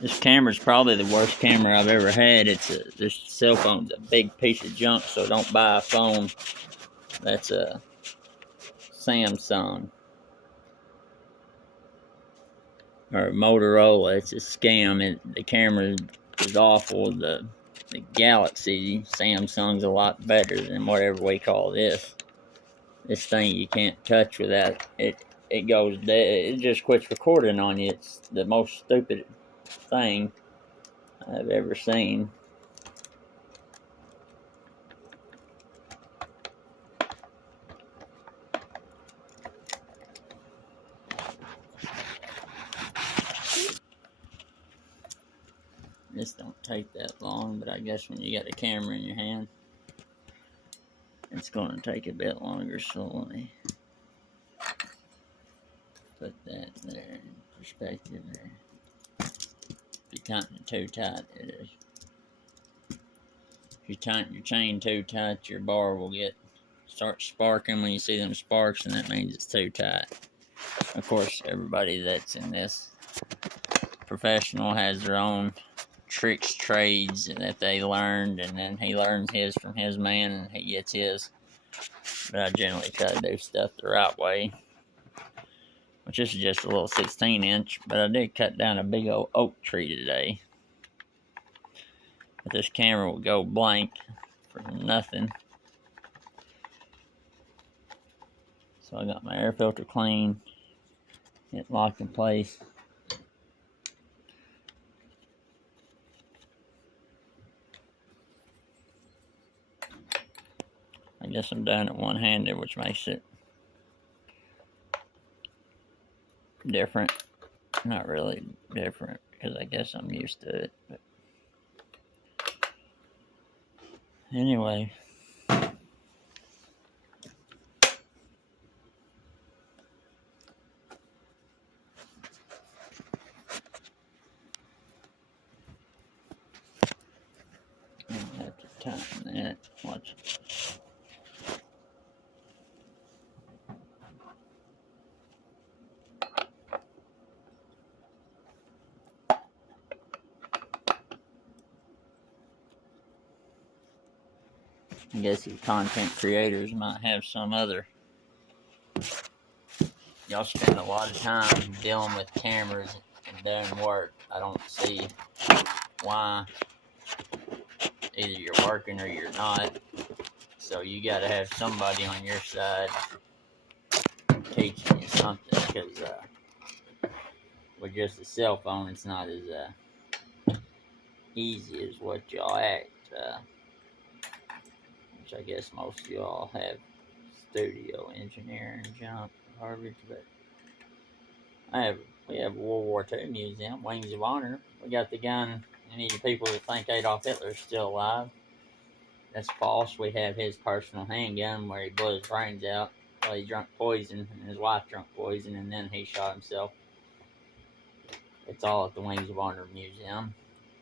This camera's probably the worst camera I've ever had. This cell phone's a big piece of junk, so don't buy a phone that's a Samsung or Motorola. It's a scam. The camera is awful. The Galaxy Samsung's a lot better than whatever we call this. This thing you can't touch without it goes dead. It just quits recording on you. It's the most stupid thing I've ever seen. This don't take that long, but I guess when you got a camera in your hand, it's going to take a bit longer. So let me put that there in perspective there. If you tighten it too tight, it is. If you tighten your chain too tight, your bar will start sparking when you see them sparks, and that means it's too tight. Of course, everybody that's in this professional has their own tricks, trades that they learned, and then he learns his from his man, and he gets his. But I generally try to do stuff the right way. Which this is just a little 16-inch, but I did cut down a big old oak tree today. But this camera will go blank for nothing. So I got my air filter clean, it locked in place. I guess I'm doing it one-handed, which makes it different. Not really different, because I guess I'm used to it. But anyway. I have to tighten that. Watch. I guess you content creators might have some other. Y'all spend a lot of time dealing with cameras and doing work. I don't see why either you're working or you're not. So you got to have somebody on your side teaching you something, because with just a cell phone, it's not as easy as what y'all act. Which I guess most of y'all have studio engineering junk garbage, but we have a World War II museum, Wings of Honor. We got the gun. Any of you people that think Adolf Hitler is still alive, that's false. We have his personal handgun where he blew his brains out while he drank poison, and his wife drank poison, and then he shot himself. It's all at the Wings of Honor Museum.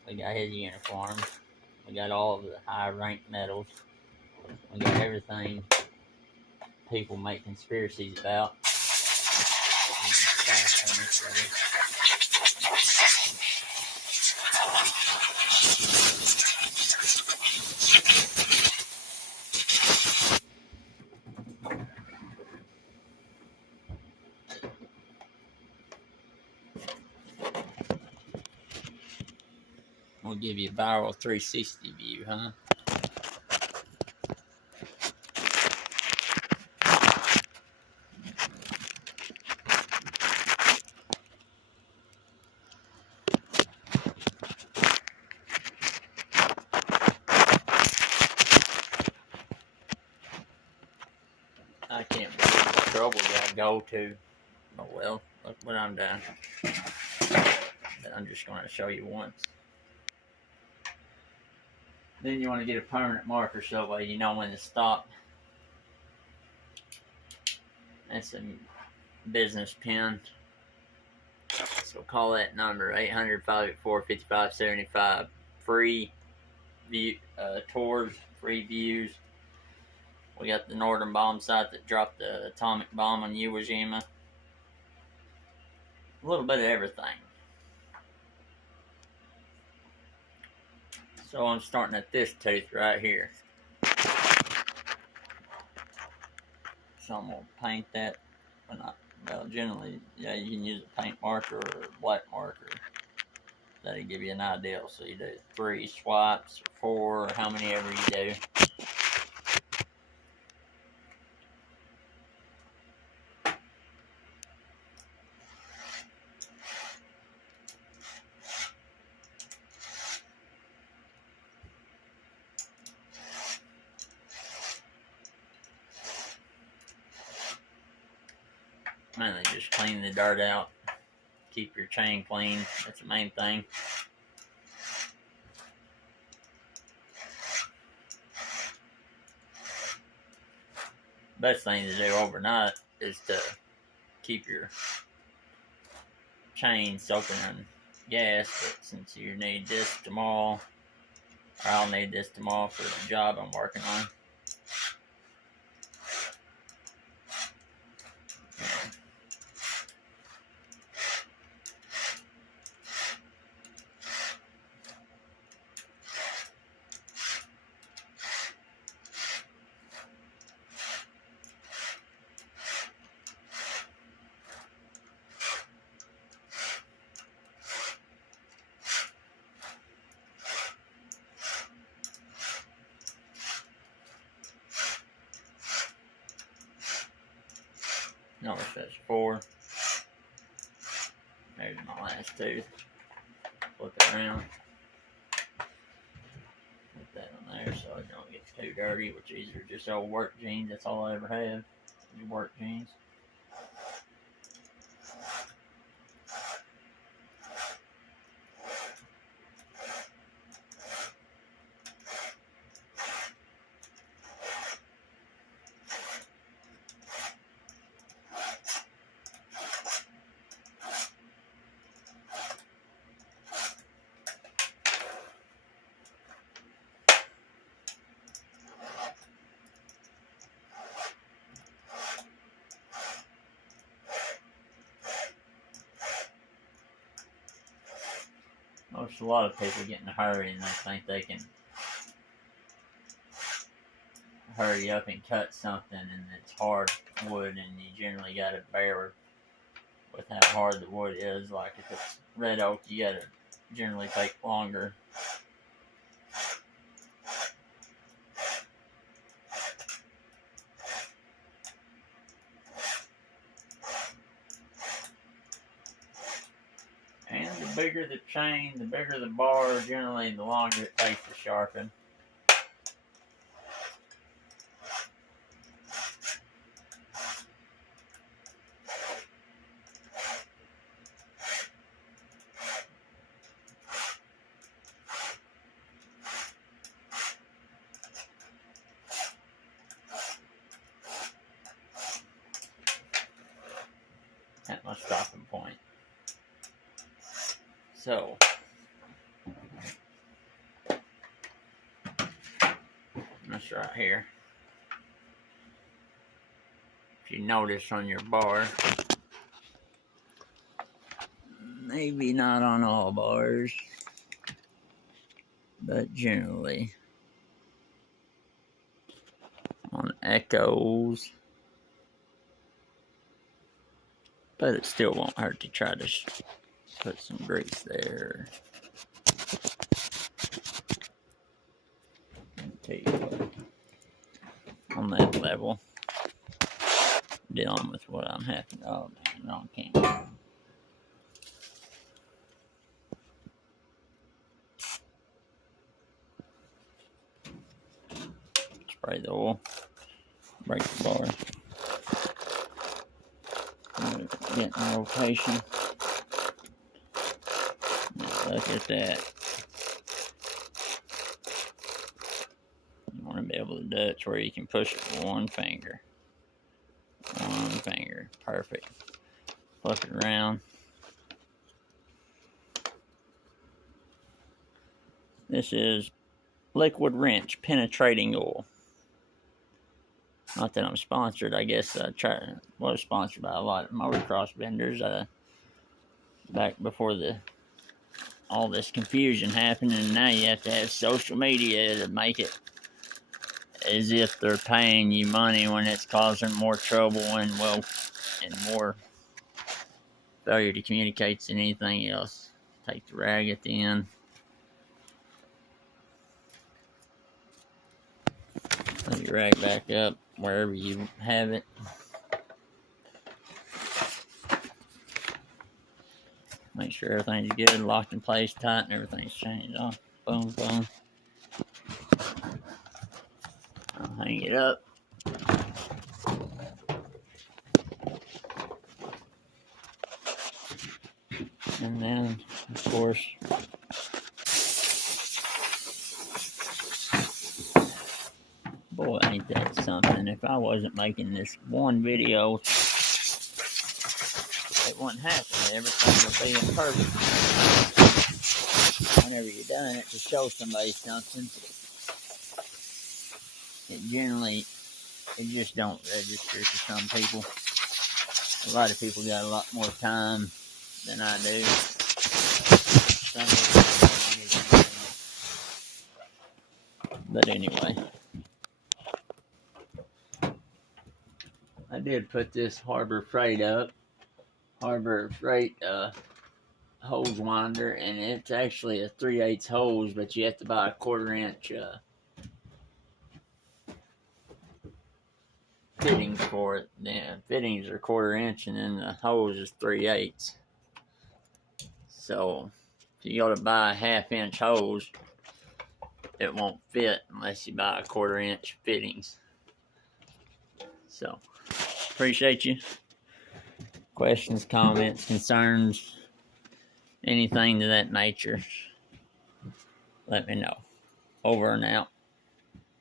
We got his uniform. We got all of the high-ranked medals. We got everything people make conspiracies about. We'll give you a viral 360 view, huh? I can't believe the trouble I go to. Oh well, look what I'm doing. But I'm just going to show you once. Then you want to get a permanent marker so that you know when to stop. That's a business pen. So call that number, 800-584-5575. Free view, tours, free views. We got the Northern bomb site that dropped the atomic bomb on Iwo Jima. A little bit of everything. So I'm starting at this tooth right here. So I'm going to paint that. Well, generally, yeah, you can use a paint marker or a black marker. That'll give you an idea. So you do 3 swipes, or 4, or how many ever you do. Mainly just clean the dirt out. Keep your chain clean. That's the main thing. Best thing to do overnight is to keep your chain soaking in gas. But since you need this tomorrow, or I'll need this tomorrow for the job I'm working on. Notice that's 4. There's my last tooth. Flip it around. Put that on there so it don't get too dirty, which these are just old work jeans. That's all I ever have. These work jeans. A lot of people get in a hurry and they think they can hurry up and cut something, and it's hard wood, and you generally got to bear with how hard the wood is. Like if it's red oak, you got to generally take longer. And the bigger the chain, the bigger the bar, generally the longer it takes to sharpen. At my stopping point. So, that's right here. If you notice on your bar, maybe not on all bars, but generally on echoes. But it still won't hurt to try to put some grease there. I'll tell you what, on that level, dealing with what I'm having. Oh man, wrong camera. Spray the oil, break the bar. Get in rotation. Look at that. You want to be able to do it to where you can push it with one finger. One finger. Perfect. Flip it around. This is liquid wrench penetrating oil. Not that I'm sponsored. I guess I was sponsored by a lot of motocross vendors back before the all this confusion happening, and now you have to have social media to make it as if they're paying you money when it's causing more trouble and, well, and more failure to communicate than anything else. Take the rag at the end. Put your rag back up wherever you have it. Make sure everything's good, locked in place, tight, and everything's changed off. Boom, boom. I'll hang it up. And then, of course, boy, ain't that something. If I wasn't making this one video, it wouldn't happen. Everything would be imperfect. Whenever you're doing it to show somebody something, it just don't register to some people. A lot of people got a lot more time than I do. But anyway, I did put this Harbor Freight up. Harbor Freight hose winder, and it's actually a 3/8 hose, but you have to buy a 1/4 inch fittings for it. The fittings are 1/4 inch, and then the hose is 3/8. So if you go to buy a 1/2 inch hose, it won't fit unless you buy a 1/4 inch fittings. So appreciate you. Questions, comments, concerns, anything to that nature, let me know. Over and out.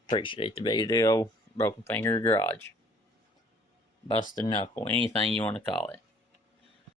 Appreciate the video. Broken Finger Garage. Busted Knuckle. Anything you want to call it.